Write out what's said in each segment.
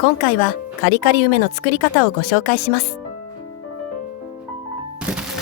今回はカリカリ梅の作り方をご紹介します。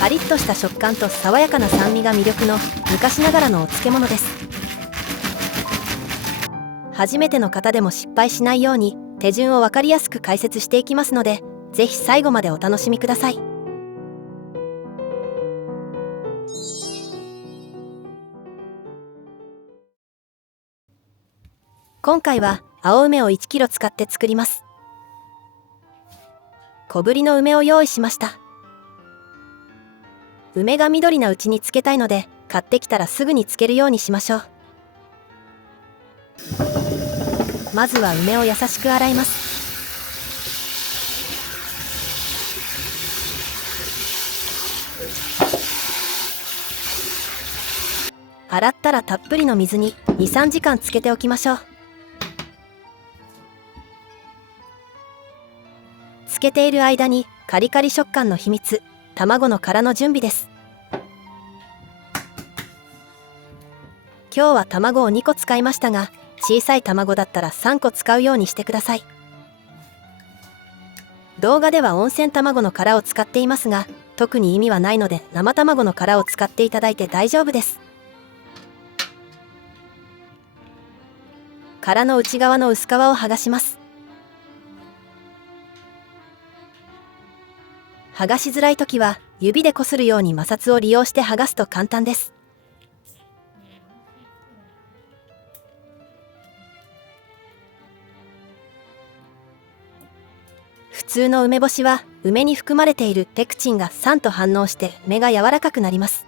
カリッとした食感と爽やかな酸味が魅力の昔ながらのお漬物です。初めての方でも失敗しないように手順を分かりやすく解説していきますので、ぜひ最後までお楽しみください。今回は青梅を 1kg 使って作ります。小ぶりの梅を用意しました。梅が緑なうちに漬けたいので、買ってきたらすぐに漬けるようにしましょう。まずは梅を優しく洗います。洗ったらたっぷりの水に 2,3 時間漬けておきましょう。漬けている間にカリカリ食感の秘密、卵の殻の準備です。今日は卵を2個使いましたが、小さい卵だったら3個使うようにしてください。動画では温泉卵の殻を使っていますが、特に意味はないので生卵の殻を使っていただいて大丈夫です。殻の内側の薄皮を剥がします。剥がしづらいときは指でこするように摩擦を利用して剥がすと簡単です。普通の梅干しは梅に含まれているペクチンが酸と反応して梅が柔らかくなります。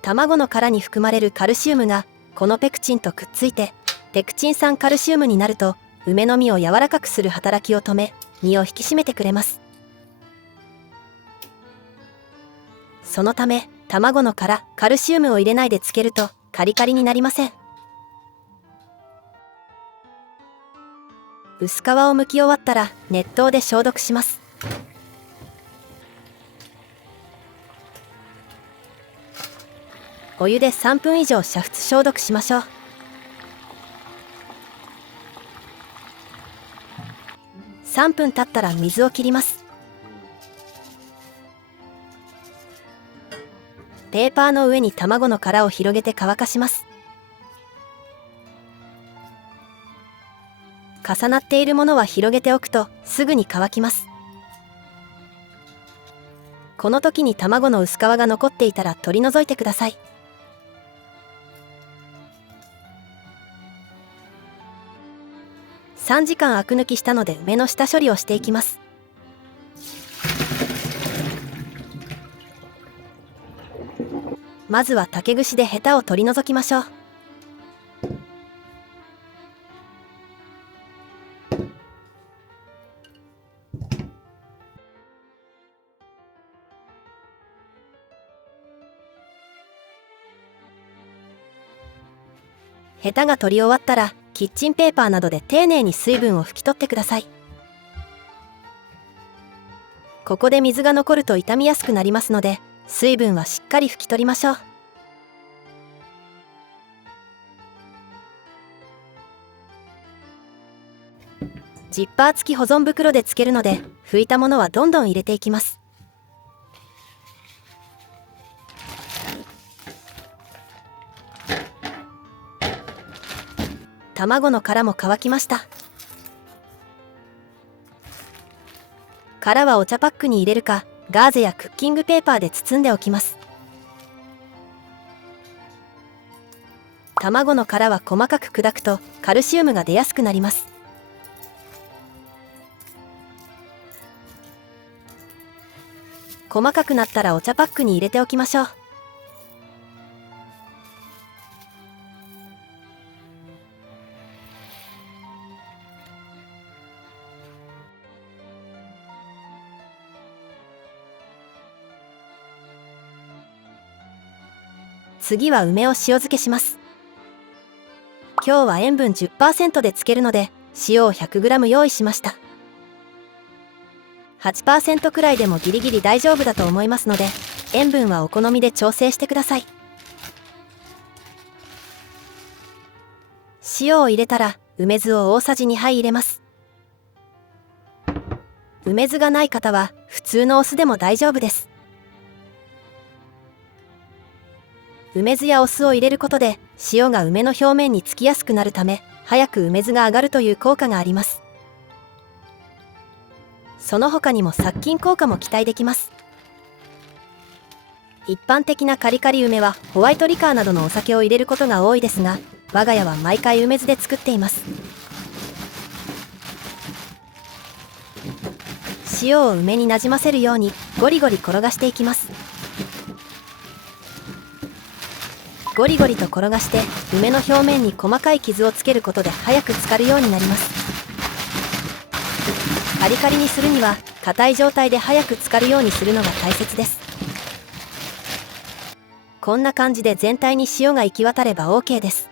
卵の殻に含まれるカルシウムがこのペクチンとくっついてペクチン酸カルシウムになると、梅の実を柔らかくする働きを止め、実を引き締めてくれます。そのため卵の殻カルシウムを入れないで漬けるとカリカリになりません。薄皮を剥き終わったら熱湯で消毒します。お湯で3分以上煮沸消毒しましょう。3分経ったら水を切ります。ペーパーの上に卵の殻を広げて乾かします。重なっているものは広げておくとすぐに乾きます。この時に卵の薄皮が残っていたら取り除いてください。3時間アク抜きしたので梅の下処理をしていきます。まずは竹串でヘタを取り除きましょう。ヘタが取り終わったらキッチンペーパーなどで丁寧に水分を拭き取ってください。ここで水が残ると傷みやすくなりますので、水分はしっかり拭き取りましょう。ジッパー付き保存袋で漬けるので、拭いたものはどんどん入れていきます。卵の殻も乾きました。殻はお茶パックに入れるか、ガーゼやクッキングペーパーで包んでおきます。卵の殻は細かく砕くとカルシウムが出やすくなります。細かくなったらお茶パックに入れておきましょう。次は梅を塩漬けします。今日は塩分 10% で漬けるので塩を 100g 用意しました。8% くらいでもギリギリ大丈夫だと思いますので、塩分はお好みで調整してください。塩を入れたら梅酢を大さじ2杯入れます。梅酢がない方は普通のお酢でも大丈夫です。梅酢やお酢を入れることで塩が梅の表面につきやすくなるため、早く梅酢が上がるという効果があります。その他にも殺菌効果も期待できます。一般的なカリカリ梅はホワイトリカーなどのお酒を入れることが多いですが、我が家は毎回梅酢で作っています。塩を梅になじませるようにゴリゴリ転がしていきます。ゴリゴリと転がして梅の表面に細かい傷をつけることで早く浸かるようになります。カリカリにするには硬い状態で早く浸かるようにするのが大切です。こんな感じで全体に塩が行き渡れば OK です。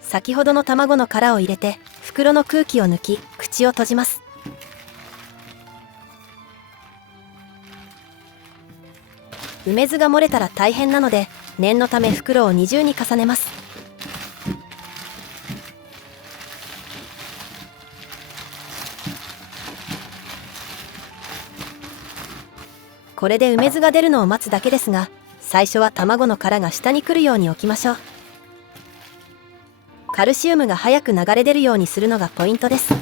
先ほどの卵の殻を入れて袋の空気を抜き口を閉じます。梅酢が漏れたら大変なので念のため袋を二重に重ねます。これで梅酢が出るのを待つだけですが、最初は卵の殻が下に来るように置きましょう。カルシウムが早く流れ出るようにするのがポイントです。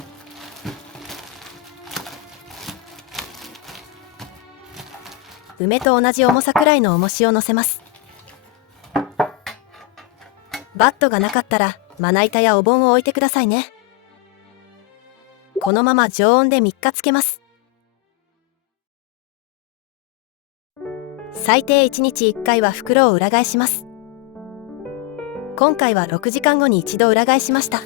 梅と同じ重さくらいの重しを乗せます。バットがなかったらまな板やお盆を置いてくださいね。このまま常温で3日つけます。最低1日1回は袋を裏返します。今回は6時間後に一度裏返しました。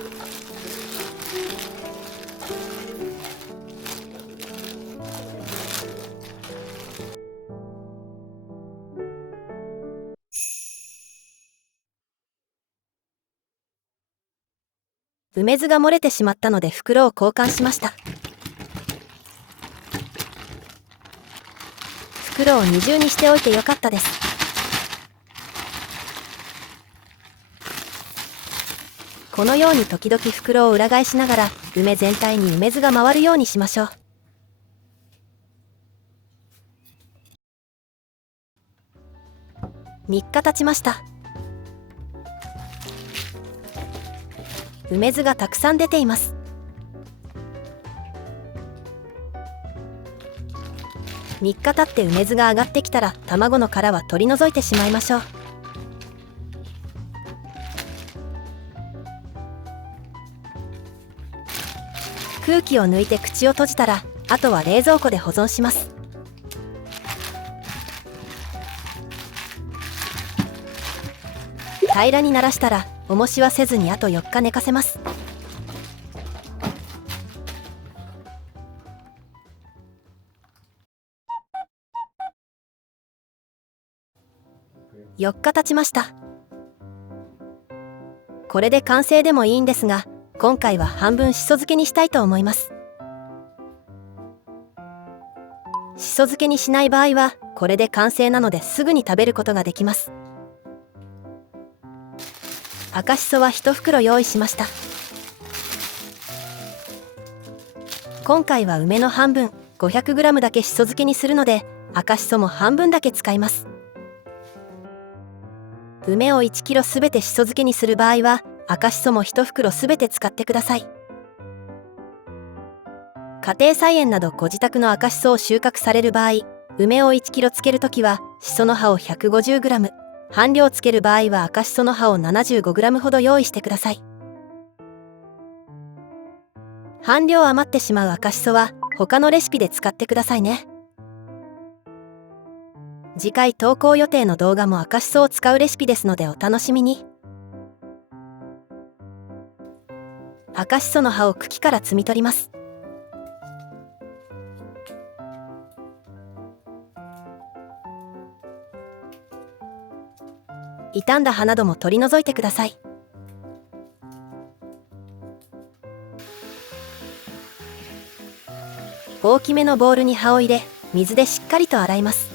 梅酢が漏れてしまったので袋を交換しました。袋を二重にしておいてよかったです。このように時々袋を裏返しながら梅全体に梅酢が回るようにしましょう。3日経ちました。梅酢がたくさん出ています。3日経って梅酢が上がってきたら卵の殻は取り除いてしまいましょう。空気を抜いて口を閉じたら、あとは冷蔵庫で保存します。平らにならしたら重しはせずにあと4日寝かせます。4日経ちました。これで完成でもいいんですが、今回は半分しそ漬けにしたいと思います。しそ漬けにしない場合はこれで完成なのですぐに食べることができます。赤しそは1袋用意しました。今回は梅の半分 500g だけしそ漬けにするので赤しそも半分だけ使います。梅を 1kg すべてしそ漬けにする場合は赤しそも1袋すべて使ってください。家庭菜園などご自宅の赤しそを収穫される場合、梅を 1kg つけるときはしその葉を 150g、半量つける場合は赤しその葉を 75g ほど用意してください。半量余ってしまう赤しそは他のレシピで使ってくださいね。次回投稿予定の動画も赤しそを使うレシピですのでお楽しみに。赤しその葉を茎から摘み取ります。傷んだ葉なども取り除いてください。大きめのボウルに葉を入れ、水でしっかりと洗います。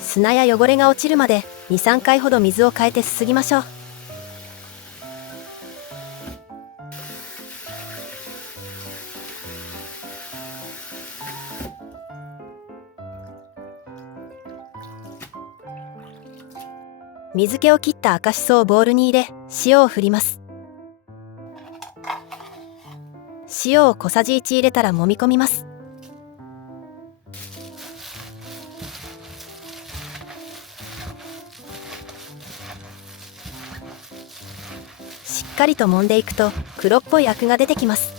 砂や汚れが落ちるまで2、3回ほど水を変えてすすぎましょう。水気を切った赤しそをボウルに入れ、塩を振ります。塩を小さじ1入れたら揉み込みます。しっかりと揉んでいくと黒っぽいアクが出てきます。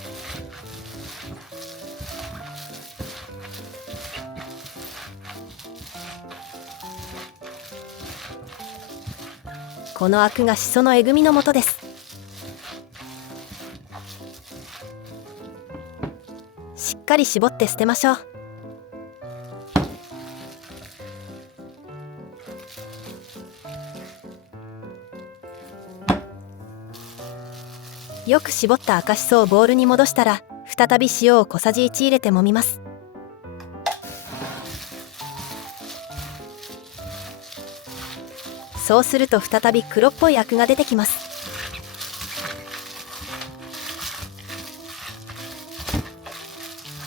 このアクがしそのえぐみのもとです。しっかり絞って捨てましょう。よく絞った赤しそをボウルに戻したら、再び塩を小さじ1入れて揉みます。そうすると再び黒っぽいアクが出てきます。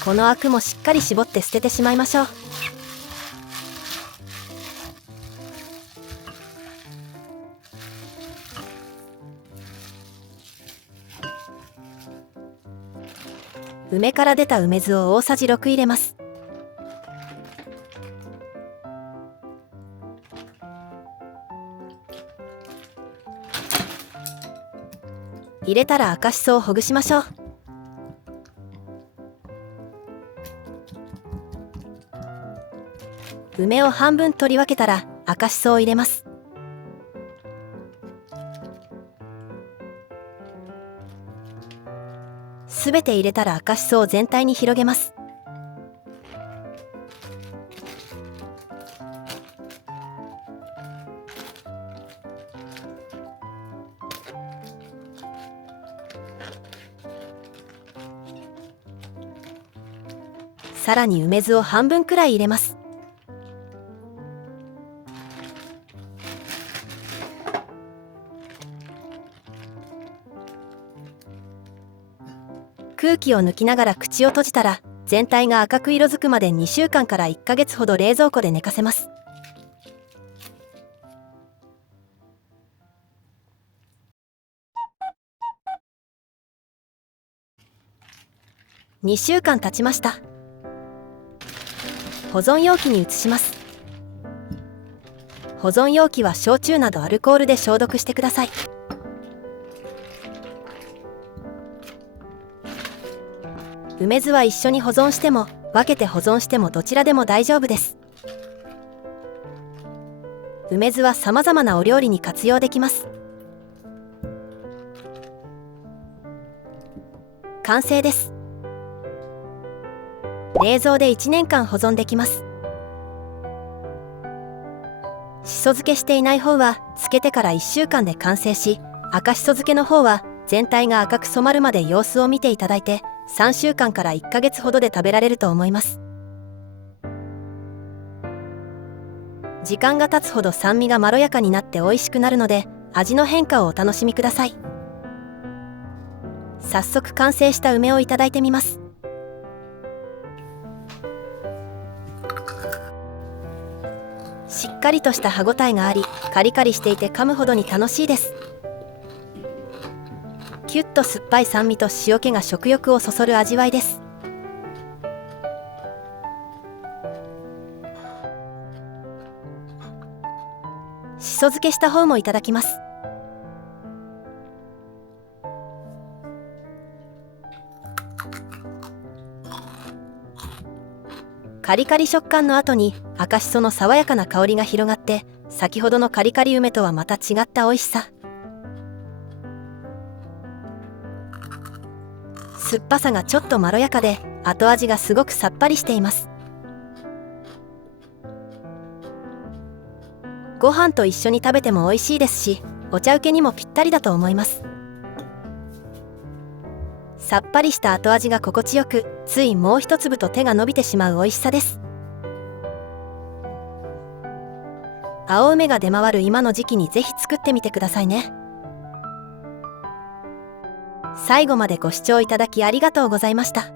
このアクもしっかり絞って捨ててしまいましょう。梅から出た梅酢を大さじ6入れます。入れたら赤しそをほぐしましょう。梅を半分取り分けたら赤しそを入れます。すべて入れたら赤しそを全体に広げます。さらに梅酢を半分くらい入れます。空気を抜きながら口を閉じたら、全体が赤く色づくまで2週間から1ヶ月ほど冷蔵庫で寝かせます。2週間経ちました。保存容器に移します。保存容器は焼酎などアルコールで消毒してください。梅酢は一緒に保存しても分けて保存してもどちらでも大丈夫です。梅酢はさまざまなお料理に活用できます。完成です。冷蔵で1年間保存できます。しそ漬けしていない方は漬けてから1週間で完成し、赤しそ漬けの方は全体が赤く染まるまで様子を見ていただいて3週間から1ヶ月ほどで食べられると思います。時間が経つほど酸味がまろやかになって美味しくなるので、味の変化をお楽しみください。早速完成した梅をいただいてみます。しっかりとした歯ごたえがあり、カリカリしていて噛むほどに楽しいです。キュッと酸っぱい酸味と塩気が食欲をそそる味わいです。しそ漬けした方もいただきます。カリカリ食感の後に赤しその爽やかな香りが広がって、先ほどのカリカリ梅とはまた違った美味しさ。酸っぱさがちょっとまろやかで、後味がすごくさっぱりしています。ご飯と一緒に食べても美味しいですし、お茶受けにもぴったりだと思います。さっぱりした後味が心地よく、ついもう一粒と手が伸びてしまう美味しさです。青梅が出回る今の時期にぜひ作ってみてくださいね。最後までご視聴いただきありがとうございました。